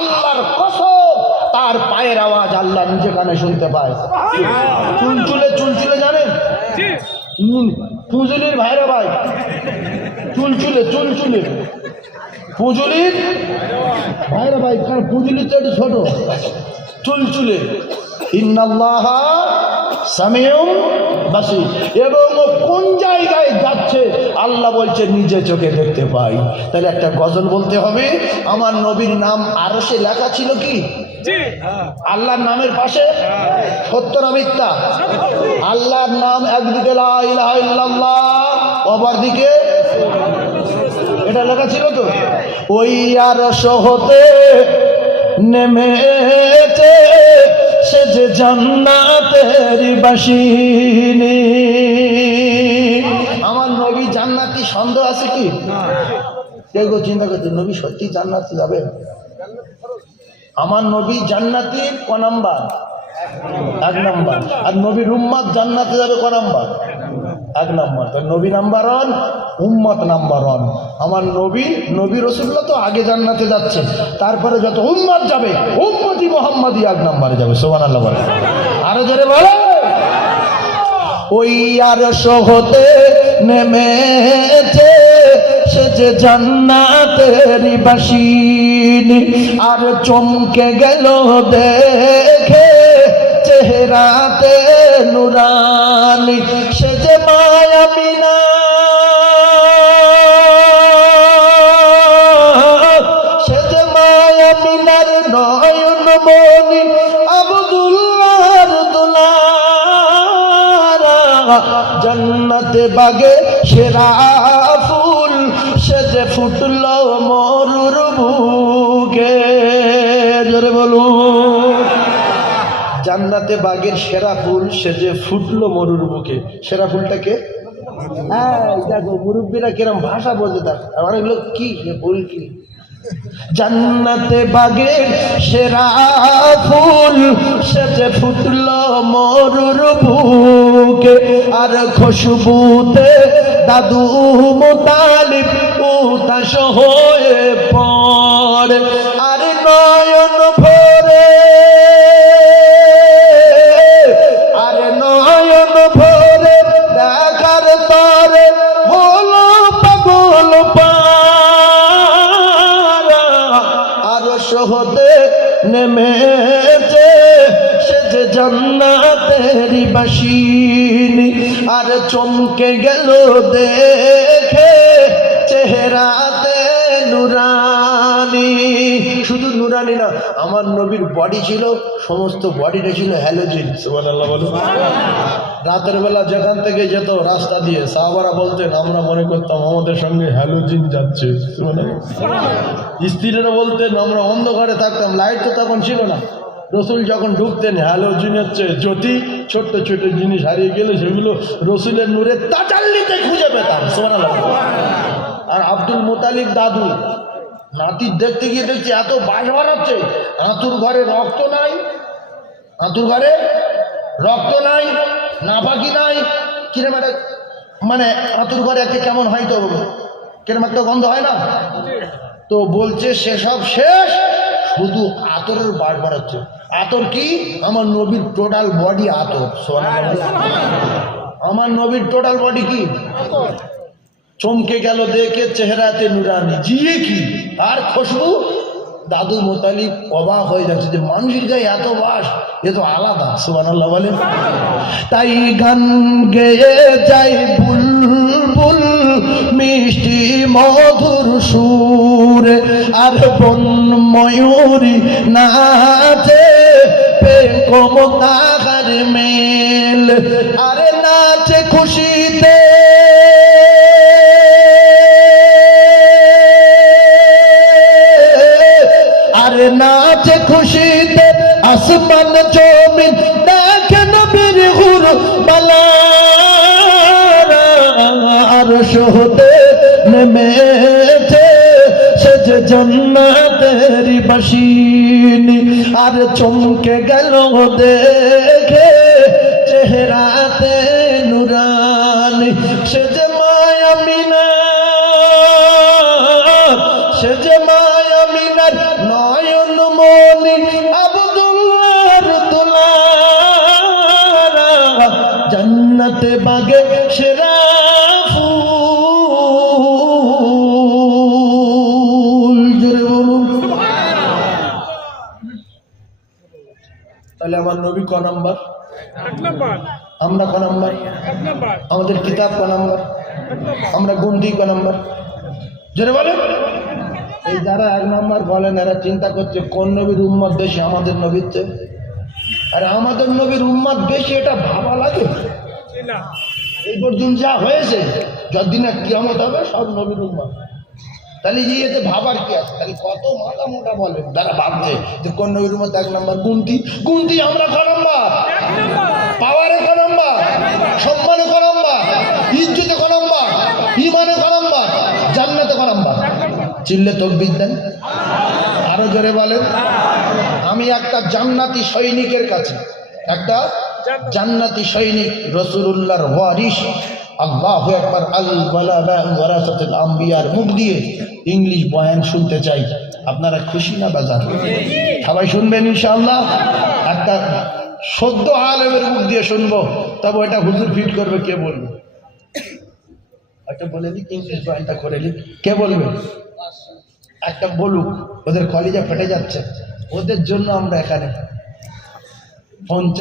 আল্লাহর কসম তার পায়ের আওয়াজ আল্লাহ নিজে কানে শুনতে পায়। চুলচুলে চুলচুলে জানেন? পুজুলির ভাইরা ভাই চুলচুলে চুলচুলে। পুজুলির ভাইরা ভাই কারণ পুজুলির তো একটু ছোট। চুলচুলে। ইন্নাল্লাহ সামিউম বাসি এবং ও কোন জায়গায় যাচ্ছে আল্লাহ বলছে নিজে চোখে দেখতে পাই। তাহলে একটা গজল বলতে হবে আমার নবীর নাম আরও সে লেখা ছিল কি? আল্লাহর নামের পাশে? সত্য না মিথ্যা? আল্লাহর নাম একদিকে লা ইলাহা ইল্লাল্লাহ অপর দিকে। এটা লেখা ছিল তো? ওই আর হতে নেমেছে সে যে জান্নাতের বাসিনী। আমার নবী জান্নাতি সন্দেহ আছে কি? কেউ কেউ চিন্তা করছে নবী সত্যি জান্নাতে যাবে? আমার নবী জান্নাতি ক নাম্বার? এক নাম্বার। আর নবীর উম্মাদ জান্নাতে যাবে ক নাম্বার? এক নাম্বার। নবী নাম্বার ওয়ান উম্মত নাম্বার ওয়ান। আমার নবী নবী রসুল্লাহ তো আগে জান্নাতে যাচ্ছে তারপরে যত উম্মত যাবে, উম্মতি মোহাম্মদই এক নাম্বারে যাবে। সোহান আল্লাহ বলে আরও জোরে বলে ওই আর হতে নেমেছে সে যে জান্নাতের বাসিনী। আর চমকে গেল দেখে চেহারাতে নুরানি। সে যে মায়া জন্নতে বাগে সেরা ফুল সে যে ফুটল মরুর বুকে। জোরে বলুন। জান্নাতে বাগের সেরা ফুল সে যে ফুটলো মরুর বুকে। সেরা ফুলটাকে হ্যাঁ দেখো, মুরব্বীরা কিরম ভাষা বলতে থাক। আমার এগুলো কি ফুল কি? জান্নাতে বাগের সেরা ফুল সেজে ফুটল মরুর বুকে, আর খুশবুতে দাদু মোতালিব উদাস হয়ে পড়ে। নেমেছে, সে যে জান্নাতের বাসিনী। আর চমকে গেল দেখে চেহারাতে নুরানি। শুধু নুরানি না, আমার নবীর বডি ছিল, সমস্ত বডিটা ছিল হ্যালোজিন সুবহানাল্লাহ বলো রাতের বেলা যেখান থেকে যেত, রাস্তা দিয়ে। সাহাবারা বলতেন, আমরা মনে করতাম আমাদের সঙ্গে হ্যালোজিন যাচ্ছে। সুবহানাল্লাহ। স্ত্রীরা বলতেন, আমরা অন্ধকারে থাকতাম, লাইট তো তখন ছিল না। রসুল যখন ঢুকতেন, হ্যালোজিন হচ্ছে জ্যোতি, ছোট্ট ছোট্ট জিনিস হারিয়ে গেলে সেগুলো রসুলের নূরে তাচাল্লিতে খুঁজে পেতাম। সুবহানাল্লাহ। আর আব্দুল মোতালিব দাদু নাতির দেখতে গিয়ে দেখছি, এত বাস বাড়াচ্ছে আঁতুর ঘরে রক্ত নাই, আঁতুর ঘরে রক্ত নাই। নাপাকি নাই? কিরম একটা মানে আঁতুর ঘরে একটা কেমন হয় তো? কিরম একটা গন্ধ হয় না? তো বলছে, সেসব শেষ। শুধু আতরের বাস বাড়াচ্ছে। আতর কি? আমার নবীর টোটাল বডি আতর। আমার নবীর টোটাল বডি কি? চমকে গেল দেখে, চেহারাতে নুরানি। জিয়ে কি? আর খুশবু দাদু মোতালিব অবাক হয়ে যাচ্ছে যে মানুষের গায়ে এত বাস, এ তো আলাদা সুবান আল্লাহ বলে তাই গান গেয়ে যাই বুলবুল মিষ্টি মধুর সুর। আর বন ময়ূরী নাচে, প্রেম তাহার মেল। আরে নাচে খুশিতে আসমান জমিন দেখেন বীর হুর বালা। আর সহতে নেমেছে সে যে জন্নাতেরি বাসিনী। আর চমকে গেল দেখে চেহারাতে তে বাগে বলুন। তাহলে আমার নবী ক নাম্বার? আমরা ক নাম্বার? আমাদের কিতাব ক নাম্বার? আমরা গুন্ডি ক নাম্বার? জোরে বলো এই যারা এক নম্বর বলেন এরা চিন্তা করছে কোন নবীর উম্মত বেশি আমাদের নবীর চেয়ে? আর আমাদের নবীর উম্মত বেশি এটা ভাবা লাগে। এই পর্যন্ত যা হয়েছে যতদিন না কিয়ামত হবে সব নবীর উম্মত। তাহলে এই এতে ভাবার কি আছে? তাহলে কত মাথা মোটা বলে তারা ভাবছে যে কোন নবীর উম্মত এক নাম্বার? গুনতি। গুনতি আমরা ক নম্বর? পাওয়ারে ক নাম্বার? সম্মানে ক নাম্বার? ইজ্জতে ক নাম্বার? ইমানে ক নাম্বার? জান্নাতে ক নাম্বার? চিল্লে তকবির দেন। আরও জোরে বলেন। আমি একটা জান্নাতি সৈনিকের কাছে একটা জান্নাতি সৈনিক রসুল্লাহর ওয়ারিস আল্লাহ একবার আল ওয়ারাসাতুল আম্বিয়ার মুখ দিয়ে ইংলিশ বয়ান শুনতে চাই। আপনারা খুশি না বাজার? সবাই শুনবেন ইনশাআল্লাহ? একটা সদ্য আলেমের মুখ দিয়ে শুনব, তবে এটা হুজুর ফিট করবে, কে বলবে? একটা বলে দিক ইংলিশ বয়ানটা করে দিক কে বলবে? একটা বলুক, ওদের কলেজে ফেটে যাচ্ছে, ওদের জন্য আমরা এখানে পঞ্চাশ